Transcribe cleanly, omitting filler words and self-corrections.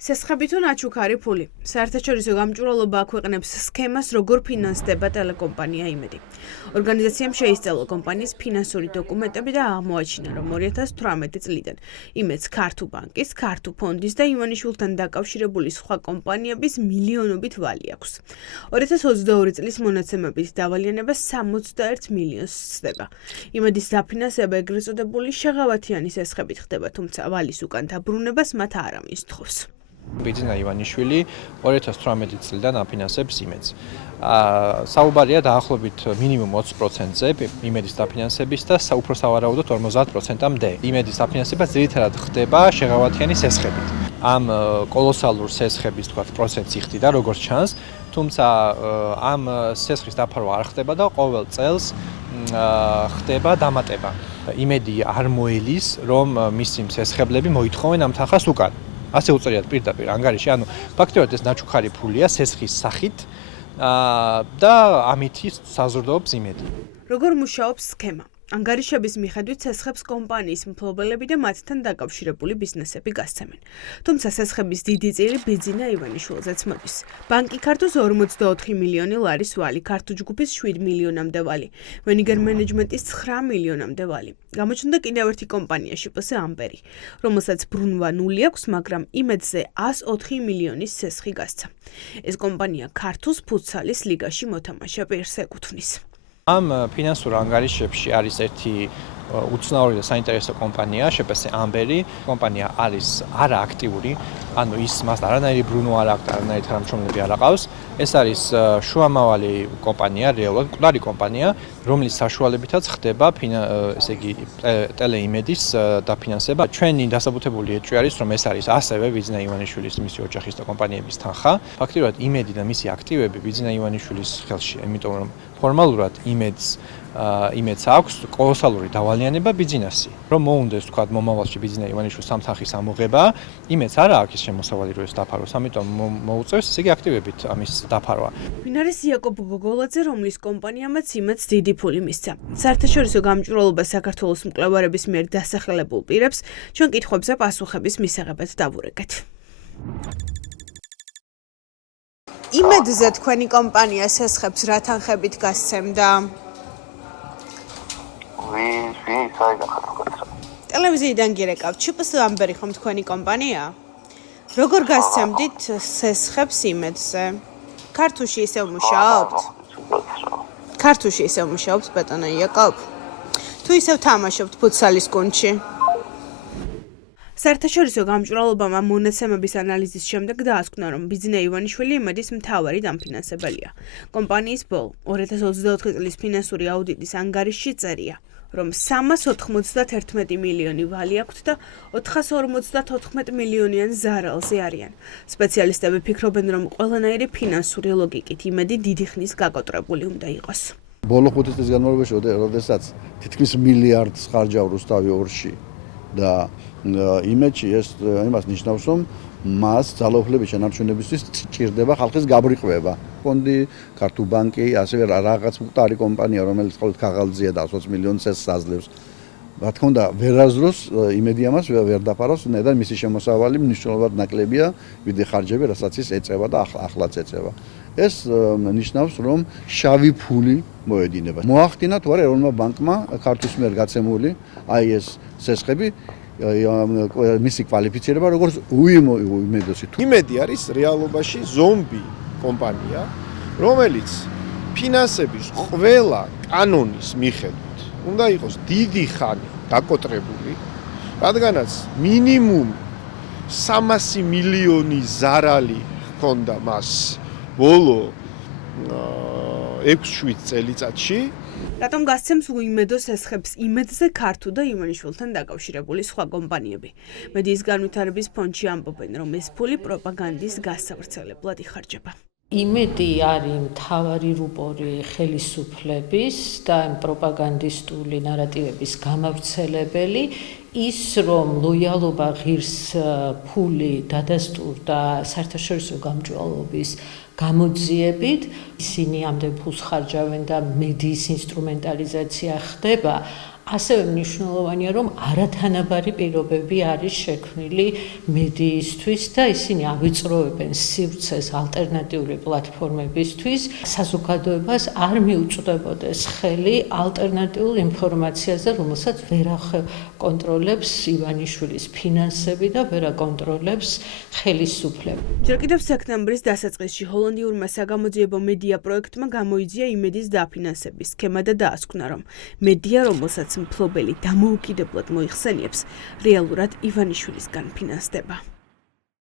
სესხები თუ ნაჩუქარი ფული. საერთაშორისო გამჭვირვალობა აქვეყნებს სქემას, როგორ ფინანსდება ტელეკომპანია იმედი. ორგანიზაციამ შეისწავლა კომპანიის ფინანსური დოკუმენტები და აღმოაჩინა, რომ 2018 წლიდან იმედს ქართულ ბანკის, ქართულ ფონდის და ივანიშვილთან დაკავშირებული სხვა კომპანიების მილიონობით ვალი აქვს. 2022 წლის მონაცემებით დავალიანება 61 მილიონს ცდება. იმედის დაფინანსება ეგრეთ წოდებული შეღავათიანი სესხებით ხდება, თუმცა ვალის უკან დაბრუნებას მათ არ ამისთხოვს. ბიძინა ივანიშვილი 2018 წლიდან აფინანსებს იმედს. საუბარია დაახლოებით მინიმუმ 20%-ზე იმედის დაფინანსების და უფრო სავარაუდოდ 50%-მდე. იმედის დაფინანსება ძირითადად ხდება შეღავათიანი სესხებით. ამ კოლოსალურ სესხების პროცენტს იხდიდა როგორც ჩანს, თუმცა ამ სესხის დაფარვა არ ხდება და ყოველ წელს ხდება დამატება. იმედი არ მოელის, რომ მისი სესხებლები მოითხოვენ ამ თანხას უკან. ასე უწერიათ პირდაპირ ანგარიში, ანუ ფაქტობრივად ეს ნაჩუქარი ფულია სესხის სახით და ამითი საზრდოობს იმედი. როგორ მუშაობს სქემა? ანგარიშების მიხედვით სესხებს კომპანიის მფლობელები და მათთან დაკავშირებული ბიზნესები გასცემენ. თუმცა სესხების დიდი წილი ბიძინა ივანიშვილზეც მოდის. ბანკი ქართულს 44 მილიონი ლარის ვალი, ქართულ ჯგუფის 7 მილიონამდე ვალი, ვენიგერ მენეჯმენტის 9 მილიონამდე ვალი. გამოჩნდა კიდევ ერთი კომპანია შპს ამპერი, რომელსაც ბრუნვა ნული აქვს, მაგრამ იმედზე 104 მილიონის სესხი გასცა. ეს კომპანია ქართულს ფუტსალის ლიგაში მოთამაშე პირს ეკუთვნის. ამ ფინანსურ ანგარიშებში არის ერთი უცნაური და საინტერესო კომპანია, შპს ამბერი. კომპანია არის არააქტიური, ანუ მას არანაირი ბრუნვა არ აქვს, არანაირი თანამშრომლები არ აყავს. ეს არის შუამავალი კომპანია, რეალურად მკვდარი კომპანია, რომლის საშუალებითაც ხდება ესე იგი ტელეიმედის დაფინანსება. ჩვენი დასაბუთებული ეჭვი არის, რომ ეს არის ასევე ბიძინა ივანიშვილის მისი ოჯახის და კომპანიების თანხა. ფაქტობრივად იმედი და მისი აქტივები ბიძინა ივანიშვილის ხელშია, იმიტომ რომ ფორმალურად იმედს აქვს კოლოსალური დავალიანება ბიზნესი. რომ მოუნდეს თქვა მომავალში ბიძინა ივანიშვილის სამთანხის ამოღება, იმედს არ აქვს შემოსავალი რო ეს დაფაროს, ამიტომ მოუწევს ისე აქტივებით ამის დაფარვა. ვინ არის იაკობ გოგოლაძე, რომლის კომპანიამაც იმედს დიდი ფული მისცა? საერთაშორისო გამჭვირვალობა საქართველოს მკვლევარების მიერ დასახელებულ პირებს ჩვენ კითხვებზე პასუხების მისაღებად დავურეკეთ. იმედზე თქვენი კომპანია სესხებს რა თანხებით გასცემდა? ტელევიზიიდან გირეკავთ, შპს ამბერი ხომ თქვენი კომპანია? როგორ გასცემდით სესხებს იმედზე? ქართულში ისევ მუშაობთ? ქართულში ისევ მუშაობთ, ბატონო იაკობ? თუ ისევ თამაშობთ ფუტსალის გუნდში? საერთაშორისო გამჭვირვალობამ ამ მონაცემების ანალიზის შემდეგ დაასკვნა, რომ ბიძინა ივანიშვილი იმედის მთავარი დამფინანსებელია. კომპანიის ბოლო 2024 წლის ფინანსური აუდიტის ანგარიშში წერია, რომ 391 მილიონი ვალი აქვთ და 454 მილიონიან ზარალზე არიან. სპეციალისტები ფიქრობენ, რომ ყველანაირი ფინანსური ლოგიკით იმედი დიდი ხნის გაკოტრებული უნდა იყოს. ბოლო 5 წლის განმავლობაში, როდესაც თითქმის მილიარდს ხარჯავ რუსთავი ორში და იმედში ეს იმას ნიშნავს, რომ მას ძალაუფლების შენარჩუნებისთვის ჭირდება ხალხის გაბრიყვება. ფონდი, ქართულ ბანკი, ასევე რაღაც მკვდარი კომპანია, რომელიც ყოველთ ქაღალდზეა და 100 მილიონს ეს აძლევს. რა თქმა უნდა, ვერაზროს იმედი ამას ვერ დაფარავს, ნედარ მისი შემოსავალი მნიშვნელოვნად ნაკლებია, ვიდრე ხარჯები, რასაც ის ეწევა და ახლაც ეწევა. ეს ნიშნავს, რომ შავი ფული მოედინება. მოახდინა თუ არა ეროვნულმა ბანკმა ქართლის მიერ გაცემული აი ეს სესხები მისი კვალიფიცირება როგორც უიმედოსი. იმედი არის რეალობაში ზომბი კომპანია, რომელიც ფინანსების ყველა კანონის მიხედვით უნდა იყოს დიდი ხანი დაკოტრებული, რადგანაც მინიმუმ 300 მილიონი ზარალი ჰქონდა მას ბოლო 6-7 წელიწადში. რატომ გასცემს უიმედო სესხებს იმედზე ქართულ და ივანიშვილთან დაკავშირებული სხვა კომპანიები? მედიის განვითარების ფონდში ამბობენ, რომ ეს ფული პროპაგანდის გასავრცელებლად იხარჯება. იმედი არის მთავარი რუპორი ხელისუფლების და პროპაგანდისტული ნარატივების გამავრცელებელი, ის რომ ლოიალობა ღირს ფული დადასტურდა საერთაშორისო გამჭვირვალობის გამოძიებით, ისინი ამდენ ფულს ხარჯავენ და მედიის ინსტრუმენტალიზაცია ხდება, ასევე მნიშვნელოვანია, რომ არათანაბარი პირობები არის შექმნილი მედიისთვის და ისინი ავიწროვებენ სივრცეს ალტერნატიული პლატფორმებისთვის. საზოგადოებას არ მიუწვდებოდეს ხელი ალტერნატიულ ინფორმაციაზე, რომელსაც ვერ აკონტროლებს ივანიშვილის ფინანსები და ვერ აკონტროლებს ხელისუფლება. ჯერ კიდევ სექტემბრის დასაწყისში ჰოლანდიურმა საგამოძიებო მედია პროექტმა გამოიძია იმედის დაფინანსების სქემა და დაასკვნა, რომ მედია, რომელსაც მფლობელი დამოუკიდებლად მოიხსენიებს, რეალურად ივანიშვილისგან ფინანსდება.